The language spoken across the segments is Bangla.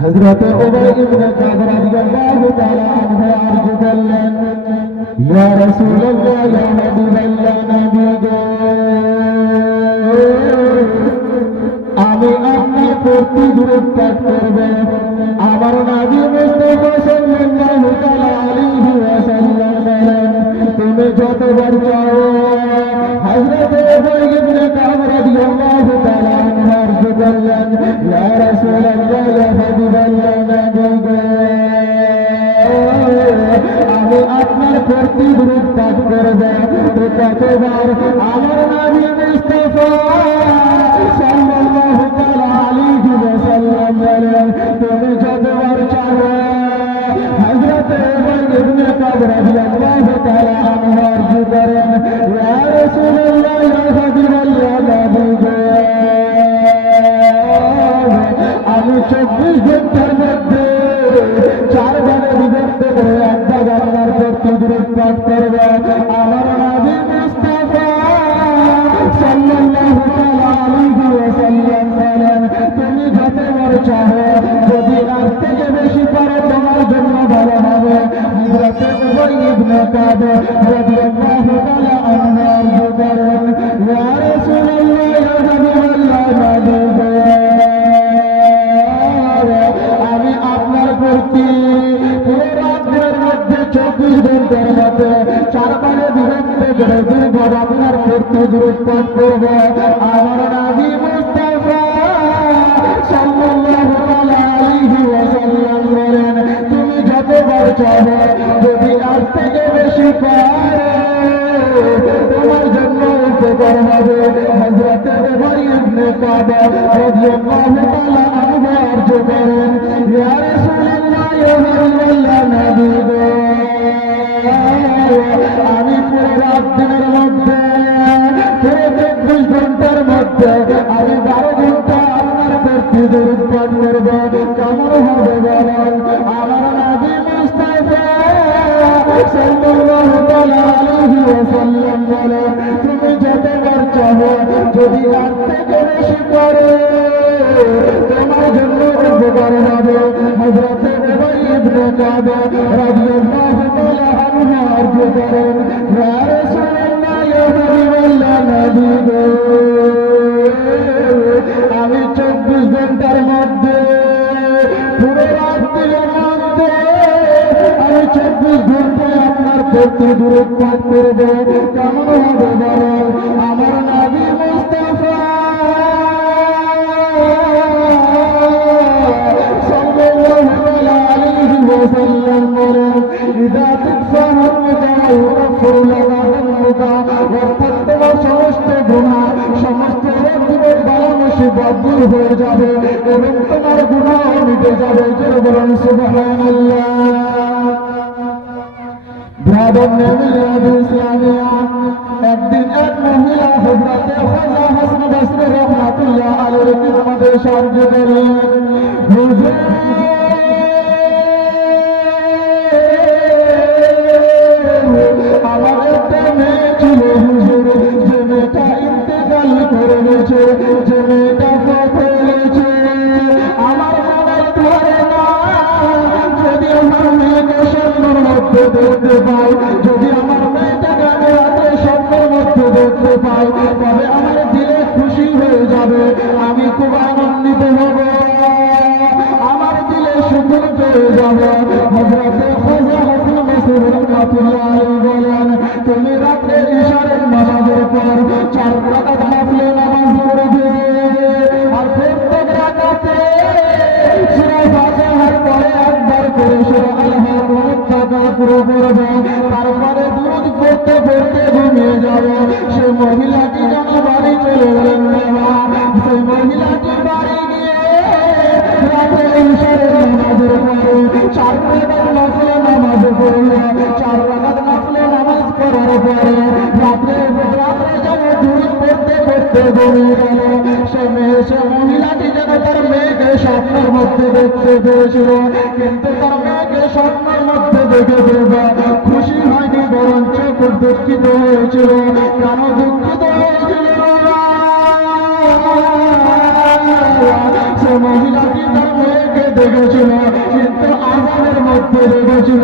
हजरत उबय इब्न कअब रज़ियल्लाहु ताआला अन्हु अर्ज़ करलेन, या रसूलल्लाह, या हबीबल्लाह, नबी गो, আমি আপনার প্রতি দূরত পাঠ করব। আমার নবী মুস্তাফা সাল্লাল্লাহু তাআলা আলাইহি ওয়াসাল্লাম বলেন, তুমি যতবার চাও। হযরত উবয় ইবনে কাব রাদিয়াল্লাহু তাআলা আনহু আরজ করলেন, ইয়া রাসূলুল্লাহ, ইয়া হাবিবাল্লাহ, নবী গো, আমি আপনার প্রতি দূরত পাঠ করব। তো কতবার? আমার নবী মুস্তাফা সাল্লাল্লাহু তাআলা আলাইহি ওয়াসাল্লাম বলেন, তুমি যতবার চাও। হযরত উবয় ইবনে কাব রাদিয়াল্লাহু তাআলা আনহু আরজ করেন, ইয়া রাসূলুল্লাহ, ইয়া হাবিবাল্লাহ, নবী গো, আমি 24 ঘন্টার মধ্যে 4 ভাগে বিভক্ত করে একটা আপনার প্রতি দূরত পাঠ করব। আমার নবী মুস্তাফা সাল্লাল্লাহু তাআলা আলাইহি ওয়াসাল্লাম বলেন, তুমি যতবার চাও, যদি আর থেকে বেশি পারো তোমার জন্য ভালো হবে। হযরত উবয় ইবনে কাব রাদিয়াল্লাহু তাআলা আনহু আরজ করেন, ইয়া রাসূলুল্লাহ, ইয়া হাবিবাল্লাহ, নবী গো, আমি আপনার প্রতি পুরো রাতের মধ্যে 24 ঘন্টার মধ্যে 4 ভাগে বিভক্ত করে দুর্গম আপনার প্রতি দূরত পাঠ করব। আমার নবী মুস্তাফা সাল্লাল্লাহু আলাইহি ওয়াসাল্লাম বলেন, তুমি যতবার চাও, যদি আর থেকে বেশি পারো তোমার জন্য উপকার হবে। হযরত উবয় ইবনে কাব রাদিয়াল্লাহু তাআলা আনহু আরজ করেন, ইয়া রাসূলুল্লাহ, ইয়া হাবিবাল্লাহ, নবী গো, আমি পুরো রাত দিনের মধ্যে, পুরো 24 ঘন্টার মধ্যে আমি 12 ঘন্টা আপনার প্রতি দূরত পাঠ করব। কেমন হবে বলেন? আমার নবী মুস্তাফা সাল্লাল্লাহু তাআলা আলাইহি ওয়াসাল্লাম বলেন, তুমি যতবার চাও, যদি আর থেকে বেশি করো তোমার জন্য উপকার হবে। হযরত উবয় ইবনে কাব রাদিয়াল্লাহু তাআলা আনহু আরজ করেন, ইয়া রাসূলুল্লাহ, ইয়া হাবিবাল্লাহ, নবী গো, আমি 24 ঘন্টার মধ্যে, পুরো রাতের মধ্যে আমি 24 ঘন্টায় আপনার প্রতি দূরত পাঠ করব। কেমন হবে বলেন? আমার নবী মুস্তাফা সাল্লাল্লাহু আলাইহি ওয়াসাল্লাম বলেন, ইদা তুফাহুল মুতাওয়াফির লাগাহুমুকা, অর্থাৎ তোমার সমস্ত গুনাহ, সমস্ত জীবন বালা মুসিবত দূর হয়ে যাবে এবং তোমার গুনাহ মিটে যাবে। জোরে বলুন সুবহানাল্লাহ। ব্রাদার নবী ইসলামিয়া, একদিন এক মহিলা হযরত খাজা হাসান বসরি রাহমাতুল্লাহ আলাইহি আমাদের সাহায্য করলেন, হুজুর, আমার একটা মেয়ে ছিল হুজুর, যে মেয়েটা ইন্তেকাল করে গেছে, যে মেয়েটা পথে গেছে। আমার মনে ধরে না, যদি আমার মেয়েকে স্বপ্নের মধ্যে দেখতে পাই, যদি আমার মেয়েটাকে আমি রাতে স্বপ্নের মধ্যে দেখতে পাই, তবে আমার দিলে খুশি হয়ে যাবে, আমি খুব আনন্দিত হব, আমার দিলে সুখী পেয়ে যাবে। হযরত খাজা হাসান বসরি রাহমাতুল্লাহ আলাইহি বলেন, তুমি রাতে ইশারের নামাজের পর 4 রাকাত নফল নামাজ পড়বে, আর প্রত্যেক রাকাতে সূরা ফাতিহার পরে একবার করে সূরা আল-হাক্কার পুরো পড়বে, তারপরে দুরূদ পড়তে পড়তে ঘুমিয়ে যাবে। সে মহিলাটি যেন বাড়ি চলে গেলেন না, সেই মহিলাটি বাড়ি গিয়ে রাতে ইশারের নামাজের পরে 4 রাকাত নফল নামাজ পড়ল। 4 রাকাত নফল নামাজ পড়ার পরে রাতে যেন দুরূদ পড়তে পড়তে ঘুমিয়ে গেল। সে মহিলাটি যেন তার মেয়েকে স্বপ্নের মধ্যে দেখতে পেয়েছিল, কিন্তু তার মেয়েকে স্বপ্নের মধ্যে দেখে ফেলবে খুশি হয়নি, বরঞ্চ খুব দুঃখিত হয়েছিল। কেন দুঃখিত হয়েছিল? দেখেছিল, কিন্তু আজানের মধ্যে দেখেছিল।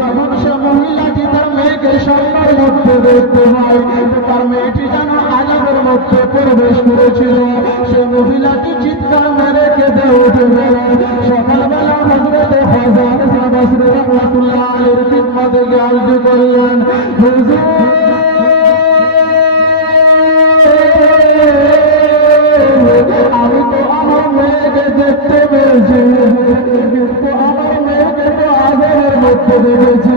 যখন সে মহিলাটি তার মেয়েকে স্বপ্নের মধ্যে দেখতে পায়, তার মেয়েটি যেন আজানের মধ্যে প্রবেশ করেছিল। সে মহিলাটি চিৎকার মেরে কেঁদে উঠে গেল। সকালবেলা হযরতে হযরত বসরি রাহমাতুল্লাহ আলাইহির খিদমতে গিয়ে আরজি করলেন, হুজুর আমি তো আমার মেয়েকে দেখতে পেয়েছি, কিন্তু আমার মেয়েকে তো আজানের মধ্যে দেখেছি,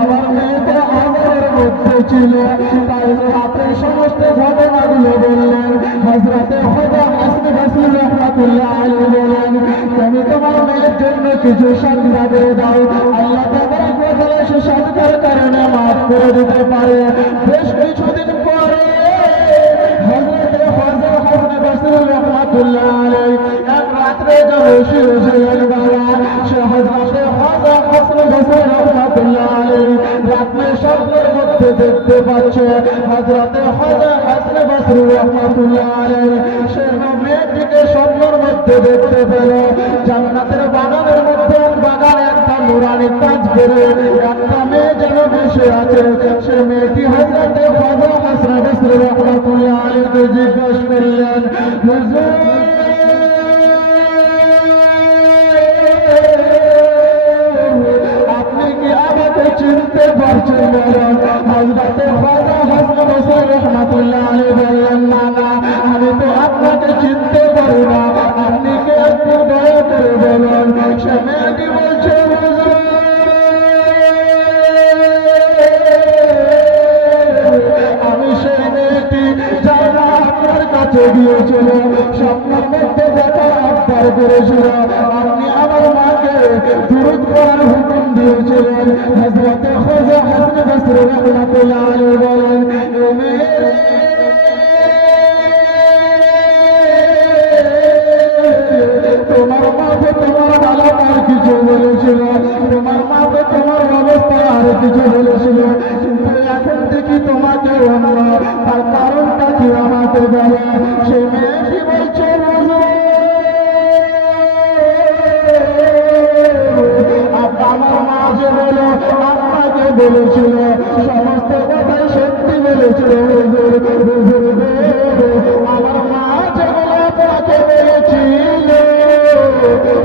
আমার মেয়ে তো আজানের মধ্যে ছিল। তাই আপনি সমস্ত ঘটনাগুলো বললেন। হযরতে হযরত হাসান বসরি রাহমাতুল্লাহ আলাইহি বলেন, তুমি তোমার মেয়ের জন্য কিছু সাজদা দিয়ে দাও, আল্লাহ তাবারক ওয়া তাআলা সে সাজদার কারণে মাফ করে দিতে পারে। বেশ কিছুদিন পরে হযরতে হযরত হাসান বসরি রাহমাতুল্লাহ আলাইহি এক রাত্রে যখন শুয়েছিলেন বাবা, সে হযরতে হযরত হাসান বসরি রাহমাতুল্লাহ আলাইহি রাতে স্বপ্নের মধ্যে দেখতে পাচ্ছে হযরতে হযরত হাসান বসরি রাহমাতুল্লাহ আলাইহি সে মেয়েটিকে স্বপ্নের মধ্যে দেখতে পেল। জান্নাতের বাগানের মধ্যে বাগানে একটা নুরানি তাজ করে একটা মেয়ে যেন বসে আছে। সে মেয়েটি হযরতে হযরত হাসান বসরি রাহমাতুল্লাহ আলাইহি জিজ্ঞাসা করলেন, হুজুর আপনি কি আমাকে চিনতে পারছেন? বলেন। হযরতে হযরত হাসান বসরি রাহমাতুল্লাহ আলাইহি বললেন, না না, আমি তো আপনাকে চিনতে পারি না, আপনি কে একটু দয়া করে বলুন। সে মেয়েটি বলছে, আমি সেই মেয়েটি যারা আপনার কাছে গিয়েছিল, স্বপ্নের মধ্যে দেখা আবদার করেছিল, আপনি আমার মাকে দুরূদ করার হুকুম দিয়েছিলেন। হযরতে হযরত হাসান বসরি রাহমাতুল্লাহ আলাইহি বলেন, তোমার মাকে তোমার বালাপার কিছু বলেছিল, তোমার মাকে তোমার অবস্থা আর কিছু বলেছিল, কিন্তু এখন থেকে তোমাকে অন্য, তার কারণটা কি আমাকে বলে। সেই মেয়েটি বলছে, আমার মা যে বলো আপনাকে বলেছিল সমস্ত কথাই সত্যি বলেছিল। আমার মা যে বলো আপনাকে বলেছিল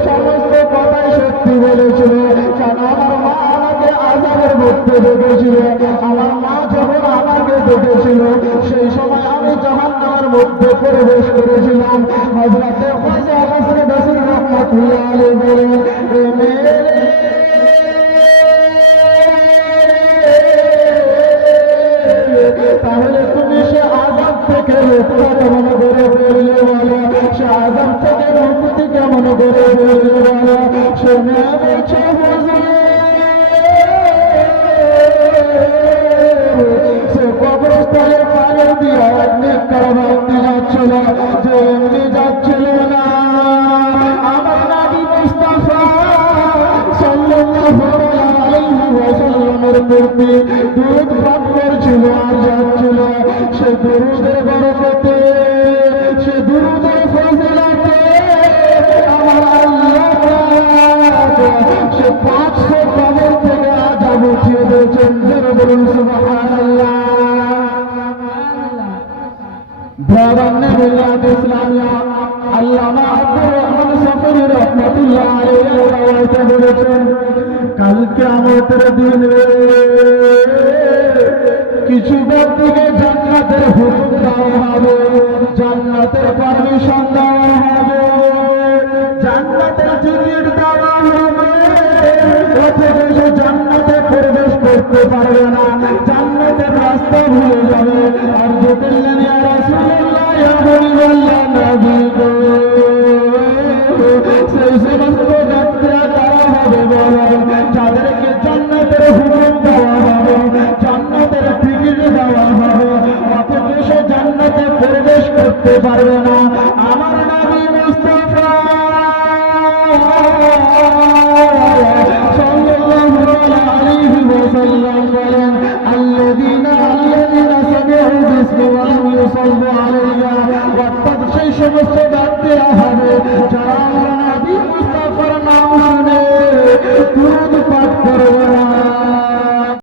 সমস্ত কথাই সত্যি বলেছিল, কারণ আমার মা আমাকে আযাবের মধ্যে দেখেছিল। আমার মা যখন আমাকে দেখেছিল সেই সময় আমি জাহান্নামের মধ্যে প্রবেশ করেছিলাম। হযরতে হযরত হাসান বসরি রাহমাতুল্লাহ আলাইহি বলেন, তাহলে তুমি সে আযাব থেকে রক্ষা কেমন করে পেলে বলো, সে আযাব থেকে মুক্তি কেমন করে পেলে বলো। সে মেয়ে বলছে, সে কবরস্থানের পানি দিয়ে অনেক কারবান্তি যাচ্ছিল, যে এমনি যাচ্ছিল না, আমার নবী মুস্তাফা সাল্লাল্লাহু আলাইহি ওয়াসাল্লামের প্রতি দুরূদ পাঠ করছিল আর যাচ্ছিল। সে দুরূদের বরকতে, সে দুরূদের ফজিলতে আমার আল্লাহ সে 500 কবর থেকে আযাব উঠিয়ে দিয়েছেন। বলুন সুবহানাল্লাহ। ইসলামিয়া আল্লামা আব্দুর রহমান সফরি রাহমাতুল্লাহ আলাইহি বলেছেন, কাল কিয়ামতের দিনে কিছু ব্যক্তিকে জান্নাতের হুকুম দেওয়া হবে, জান্নাতের পারমিশন দেওয়া হবে, জান্নাতের টিকিট দেওয়া হবে, অথচ সে জান্নাতে প্রবেশ করতে পারবে না, জান্নাতের রাস্তা ভুলে যাবে। আর যে বললেন, ইয়া রাসূলুল্লাহ, ইয়া হাবিবাল্লাহ, নবী গো, সেই সমস্ত ব্যক্তিরা কারা হবে বলেন, যাদেরকে জান্নাতের হুকুম দেওয়া হবে, জান্নাতের টিকিট দেওয়া হবে, অথচ সে জান্নাতে প্রবেশ করতে পারবে না। আমার নবী মুস্তাফা সাল্লাল্লাহু আলাইহি ওয়াসাল্লাম বলেন, আল্লাযীনা সামি'ু বিসমি ওয়া লাম ইউসাল্লু আলাইহি, অর্থাৎ সেই সমস্ত ব্যক্তিরা হবে